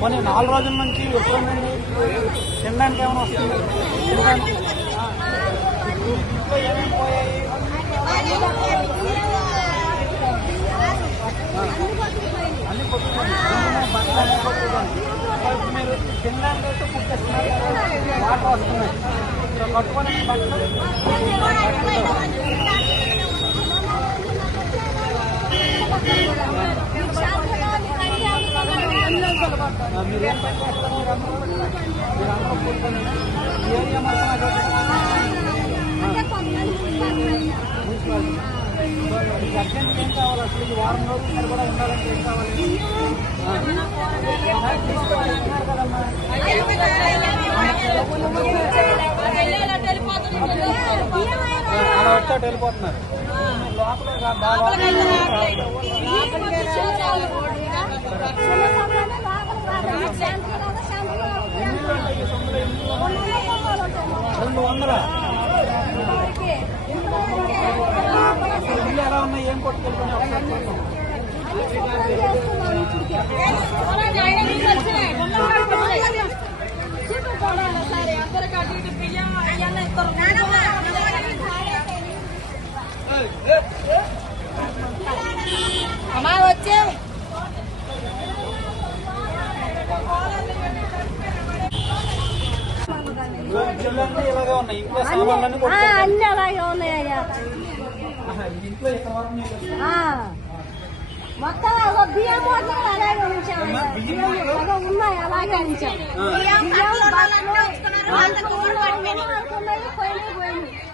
కొన్ని నాలుగు రోజుల నుంచి ఎప్పుడుందండి? తినడానికి ఏమైనా వస్తుంది తినడానికి ఆ. ఇంట్లో ఏమేమి పోయాయి అన్ని కొట్టుకున్నాయి బట్టలు అన్ని కొట్టుకున్నాయి ఇప్పుడు మీరు తినడానికి అయితే కుట్టేస్తున్నారు కదా, వాటర్ వస్తున్నాయి ఇక్కడ కట్టుకొని బట్టలు ఆ, మీరు ఏం పని చేస్తారు మీరు అందరూ మీరు అందరూ కూర్చొని ఈ ఏరియా మొత్తం అదే మీకు అర్జెంట్ ఏం కావాలి అసలు ఈ వారం రోజులు సరిపడా ఉండాలంటే ఏం కావాలి ఆ. తీసుకొచ్చేస్తున్నారు కదమ్మా ఆడ వచ్చాడు వెళ్ళిపోతున్నారు. రెండు వందల ఇల్లు ఎలా ఉన్నాయి ఏం కొట్టుకెళ్ళిపోయినా ఇళ్ళన్నీ వచ్చే అన్ని అలాగే ఉన్నాయ్యా మొత్తం బియ్యం మొత్తం అలాగే ఉంచాం ఉన్నాయి అలాగే ఉంచాం బియ్యం పోయినాయి పోయినాయి.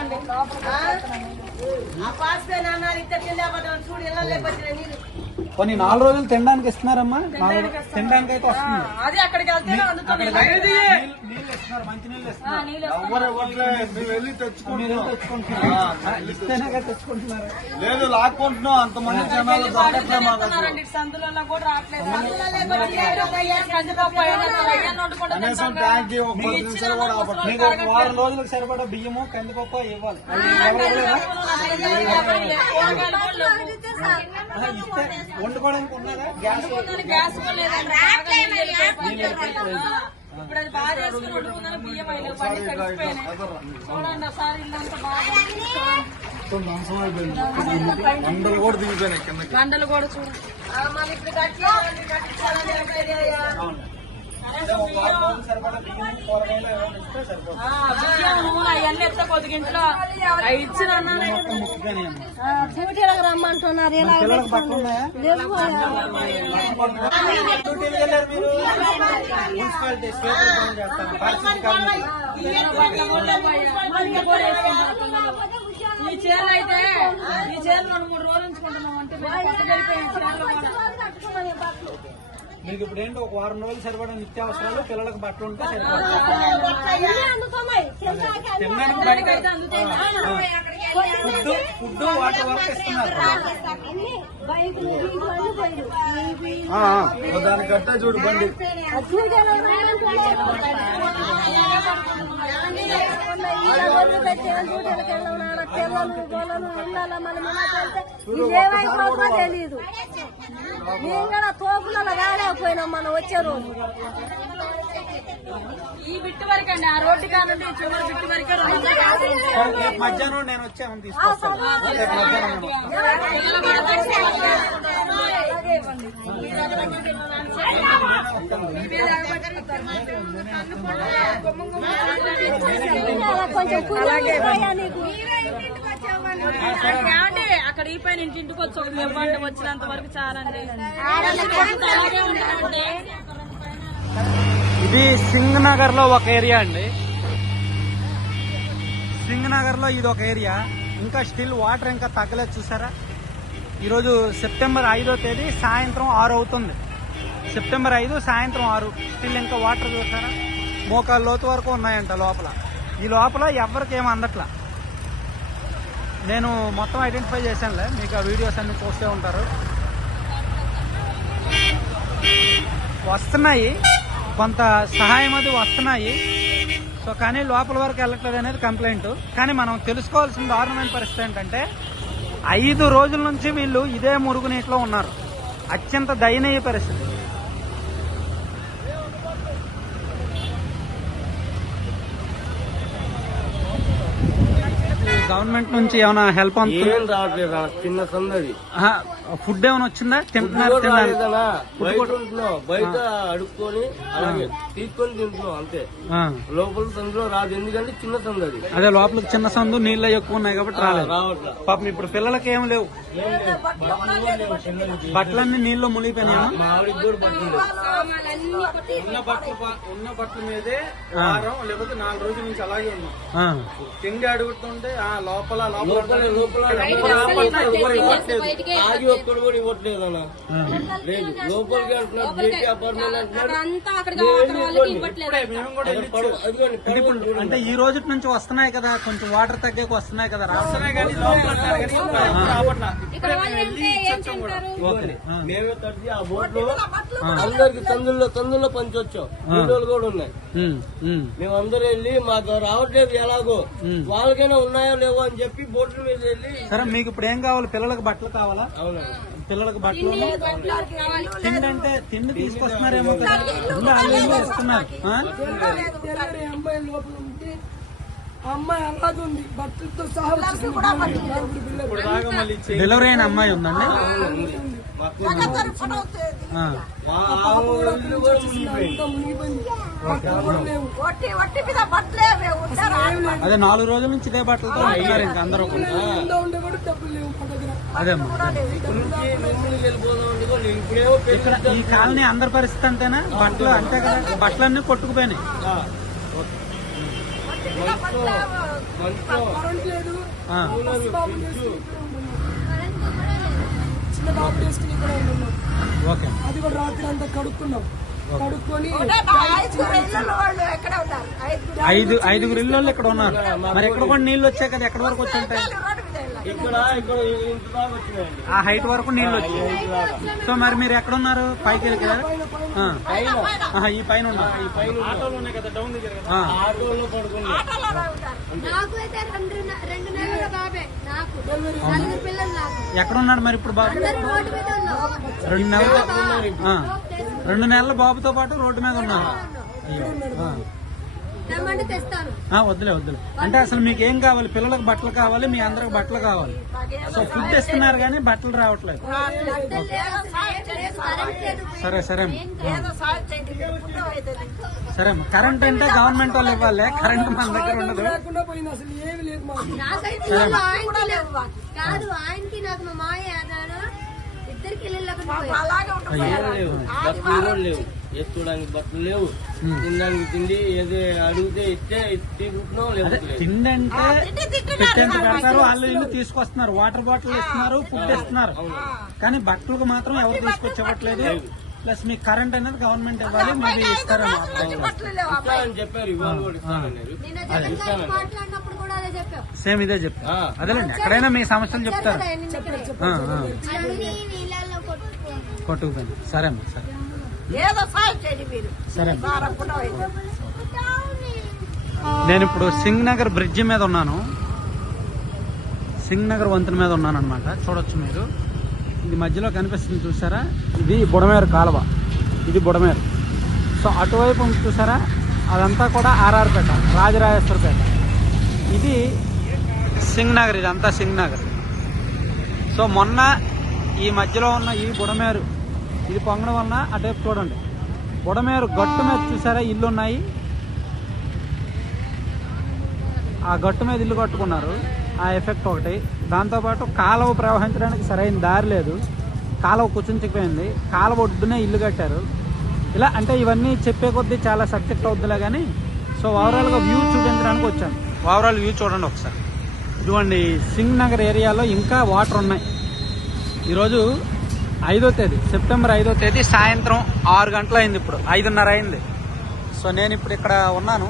ఎన్ని తడిచిపోయినాయి ఇప్పుడే బయట నీళ్ళు కొన్ని నాలుగు రోజులు తినడానికి ఇస్తున్నారమ్మా? తినడానికి అయితే వస్తుంది. అది అక్కడికి వెళ్తే అందుతుంది నీళ్ళు ఇస్తున్నారు మంచి నీళ్ళు ఇస్తున్నారు ఇస్తేనే తెచ్చుకుంటున్నారు. లేదు లాక్కుంటున్నాం. జనాలు కనీసం ట్యాంక్. మీకు ఒక వారం రోజులకు సరిపడా బియ్యము కందిపప్పు ఇవ్వాలి. ఇస్తే వండుకోవడానికి ఉన్నదా గ్యాస్ వండుకుందని గ్యాస్ కూడా ఇప్పుడు అది బాగా చేసుకుని బియ్యం అయినా చూడండి ఒకసారి ఇల్లంతా బాగా దిగిపోయినాయి గంటలు కూడా చూడండి అవన్నీ ఎత్త కొద్దిగా ఇచ్చిన రమ్మంటున్నారు ఈ చీరలు అయితే ఈ చీరలు రెండు మూడు రోజులు ఉంచుకుంటున్నాం అంటే మీకు ఇప్పుడు ఏంటి ఒక వారం రోజులు సరిపడా నిత్యావసరాలు పిల్లలకు బట్టలు ఉంటే ఫుడ్ ఫుడ్ వాటర్ వరకు ఇస్తున్నారు బైకులు గీకులు అన్ని పోయినాయి. ఇదేమైపోతుందో తెలీదు. మేము కూడా తోపులలో రాలేకపోయినాం మనం వచ్చే రోజు. ఈ బిట్టు వరకు అండి ఆ రోడ్డు కానుండి చివరి బిట్టు వరకే మధ్యాహ్నం నేను వచ్చాను. కొంచెం అక్కడ ఈ పైన ఇంటింటికి వచ్చి ఒక ఇవ్వండి వచ్చినంత వరకు చాలండి. ఇది సింగ్ నగర్లో ఒక ఏరియా అండి. సింగనగర్లో ఇది ఒక ఏరియా. ఇంకా స్టిల్ వాటర్ ఇంకా తగ్గలేదు చూసారా? ఈరోజు సెప్టెంబర్ ఐదో తేదీ సాయంత్రం ఆరు అవుతుంది. సెప్టెంబర్ ఐదు సాయంత్రం ఆరు. స్టిల్ ఇంకా వాటర్ చూసారా? మోకాలు లోతు వరకు ఉన్నాయంట లోపల. ఈ లోపల ఎవరికి ఏమి అందట్లా? నేను మొత్తం ఐడెంటిఫై చేశానులే. మీకు ఆ వీడియోస్ అన్ని చూస్తూ ఉంటారు. వస్తున్నాయి. కొంత సహాయం అది వస్తున్నాయి. సో కానీ లోపల వరకు వెళ్ళట్లేదు అనేది కంప్లైంట్ కానీ మనం తెలుసుకోవాల్సిన దారుణమైన పరిస్థితి ఏంటంటే ఐదు రోజుల నుంచి వీళ్ళు ఇదే మురుగు నీటిలో ఉన్నారు. అత్యంత దయనీయ పరిస్థితి. గవర్నమెంట్ నుంచి ఏమైనా హెల్ప్ ఏం రావట్లేదు చిన్న సందది ఫుడ్ ఏమైనా వచ్చిందా? తింటున్నారు తిన్నారు. బయట ఉంటున్నాం బయట అడుక్కొని అలాగే తీసుకొని తింటున్నాం అంతే. లోపల సందులో రాదు. ఎందుకంటే చిన్న సందది అదే లోపలికి చిన్న సందు నీళ్ళు ఎక్కువ ఉన్నాయి కాబట్టి రాలేదు. రావట్లా. పాపం ఇప్పుడు పిల్లలకి ఏం లేవు. బట్టలన్నీ నీళ్ళు మునిగిపోయినాయా? మా ఆవిడకి కూడా పట్టింది ఉన్న బట్టలు పా- ఉన్న బట్టల మీదే వారం లేకపోతే నాలుగు రోజుల నుంచి అలాగే ఉన్నాం తిండి అడుగుతుంటే ఆ లోపల లోపల ఆగి ఒక్కడు కూడా ఇవ్వట్లేదు అన్న లేదు లోపలికి అంటున్నారు బ్యూటీ అపార్ట్మెంట్ అంటే ఇప్పుడు పడవలు అంటే ఈ రోజు నుంచి వస్తున్నాయి కదా కొంచెం వాటర్ తగ్గాక వస్తున్నాయి కదా వస్తున్నాయి కానీ. మేమే తడిచి ఆ. బోట్లో అందరికి సందుల్లో సందుల్లో పంచొచ్చాం. వీడియోలు కూడా ఉన్నాయి. మేమందరూ వెళ్ళి మాకు రావట్లేదు ఎలాగో. వాళ్ళకైనా ఉన్నాయో లేవో అని చెప్పి బోట్ల మీద వెళ్ళి సరే మీకు ఇప్పుడు ఏం కావాలి పిల్లలకు బట్టలు కావాలా పిల్లలకు బట్టలు తిండి అంటే తిండి తీసుకొస్తున్నారేమో ఇస్తున్నారు అమ్మాయి లోపల ఉంటే ఆ అమ్మాయి అలాగే ఉంది బట్టలతో సహా డెలివరీ అయిన అమ్మాయి ఉందండి అదే నాలుగు రోజుల నుంచి ఇదే బట్టలతో ఉంటున్నారు ఇంకా అందరూ ఇక్కడ ఈ కాలనీ అందరి పరిస్థితి అంతేనా? బట్టలు అంతే కదా? బట్టలన్నీ కొట్టుకుపోయినాయి. లేదు. చేసుకుని ఇక్కడ ఉంటున్నాం ఓకే. అది కూడా రాత్రి అంతా కడుక్కున్నాం. కడుక్కొని ఐదు ఐదుగురు ఇళ్ళు ఇక్కడ ఉన్నారు? మరి ఇక్కడ కూడా నీళ్ళు వచ్చాయి కదా? ఎక్కడి వరకు వచ్చి ఉంటాయి? ఇక్కడ ఇక్కడ ఇంత దాకా వచ్చినాయండి. ఆ హైట్ వరకు నీళ్ళు వచ్చాయి. సో మరి మీరు ఎక్కడ ఉన్నారు? పైకి వెళ్ళి కదా? ఆ. ఆహా, ఈ పైన ఉన్నారు ఈ పైన ఆ. ఆటోలో పడుకున్నాం నాకు అయితే రెండు నె- రెండు నెలల బాబే నాకు. నలుగురు పిల్లలు నాకు. ఎక్కడ ఉన్నాడు మరి ఇప్పుడు బాబు? రెండు నెలలు. ఆ. రెండు నెలల బాబుతో పాటు రోడ్డు మీద ఉన్నారు. వద్దులే వద్దులే. అంటే అసలు మీకు ఏం కావాలి? పిల్లలకు బట్టలు కావాలి మీ అందరికి బట్టలు కావాలి. సో ఫుడ్ ఇస్తున్నారు కానీ బట్టలు రావట్లేదు. సరే సరే. సరే కరెంట్ అంటే గవర్నమెంట్ వాళ్ళు ఇవ్వాలి. కరెంట్ మన దగ్గర ఉండదు. లేకుండా మా బట్టలు లేవు. తినడానికి తిండి ఏది అడిగితే ఇస్తే తీసుకుంటున్నాం. తిండి అంటే పెడతారు వాళ్ళు ఇల్లు తీసుకొస్తున్నారు వాటర్ బాటిల్ ఇస్తున్నారు ఫుడ్ ఇస్తున్నారు. కానీ బట్టలకు మాత్రం ఎవరు తీసుకొచ్చేవట్లేదు ప్లస్ మీకు కరెంట్ అనేది గవర్నమెంట్ ఇవ్వాలి చెప్పారు అదే. చెప్పావు సేమ్ ఇదే చెప్తా ఆ. అదేలేండి ఎక్కడైనా మీ సమస్యలు చెప్తారు. కొట్టుకుపోయింది. సరే అమ్మా సరే. ఏదో సాయం చేయండి మీరు. సరే అమ్మా. వారప్పుడు అయితే నేను ఇప్పుడు సింగ్ నగర్ బ్రిడ్జి మీద ఉన్నాను. సింగ్ నగర్ వంతెన మీద ఉన్నాను అనమాట చూడొచ్చు మీరు. ఇది మధ్యలో కనిపిస్తుంది చూసారా? ఇది బుడమేరు కాలువ. ఇది బుడమేరు. సో అటువైపు చూసారా? అదంతా కూడా ఆర్ఆర్పేట రాజరాజేశ్వరపేట. ఇది సింగ్ నగర్ ఇదంతా సింగ్ నగర్ సో మొన్న ఈ మధ్యలో ఉన్న ఈ బుడమేరు ఇది పొంగడం వలన అటువైపు చూడండి. బుడమేరు గట్టు మీద చూసారా? ఇల్లు ఉన్నాయి ఆ గట్టు మీద ఇల్లు కట్టుకున్నారు. ఆ ఎఫెక్ట్ ఒకటి. దాంతోపాటు కాలువ ప్రవహించడానికి సరైన దారి లేదు. కాలువ కుచించిపోయింది. కాలువ ఒడ్డునే ఇల్లు కట్టారు. ఇలా అంటే ఇవన్నీ చెప్పే కొద్దీ చాలా సబ్జెక్ట్ అవుద్దిలే కానీ సో ఓవరాల్గా వ్యూ చూపించడానికి వచ్చాను. ఓవరాల్ వ్యూ చూడండి ఒకసారి. ఇదిగోండి సింగ్ నగర్ ఏరియాలో ఇంకా వాటర్ ఉన్నాయి. ఈరోజు ఐదో తేదీ సెప్టెంబర్ ఐదో తేదీ సాయంత్రం ఆరు గంటలు అయింది ఇప్పుడు ఐదున్నర అయింది. సో నేను ఇప్పుడు ఇక్కడ ఉన్నాను.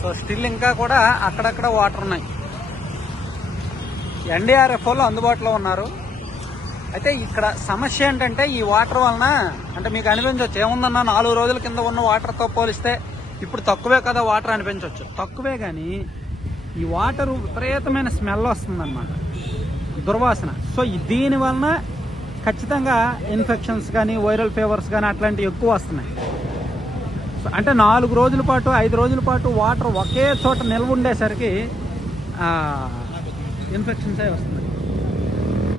సో స్టిల్ ఇంకా కూడా అక్కడక్కడ వాటర్ ఉన్నాయి. ఎన్డీఆర్ఎఫ్ వాళ్ళు అందుబాటులో ఉన్నారు. అయితే ఇక్కడ సమస్య ఏంటంటే ఈ వాటర్ వలన అంటే మీకు అనిపించవచ్చు ఏముందన్నా నాలుగు రోజుల కింద ఉన్న వాటర్తో పోలిస్తే ఇప్పుడు తక్కువే కదా వాటర్ అనిపించవచ్చు తక్కువే కానీ ఈ వాటర్ విపరీతమైన స్మెల్ వస్తుందన్నమాట. దుర్వాసన. సో దీని వలన ఖచ్చితంగా ఇన్ఫెక్షన్స్ కానీ వైరల్ ఫీవర్స్ కానీ అట్లాంటివి ఎక్కువ వస్తున్నాయి. సో అంటే నాలుగు రోజుల పాటు ఐదు రోజుల పాటు వాటర్ ఒకే చోట నిల్వ ఉండేసరికి ఇన్ఫెక్షన్స్ వస్తున్నాయి.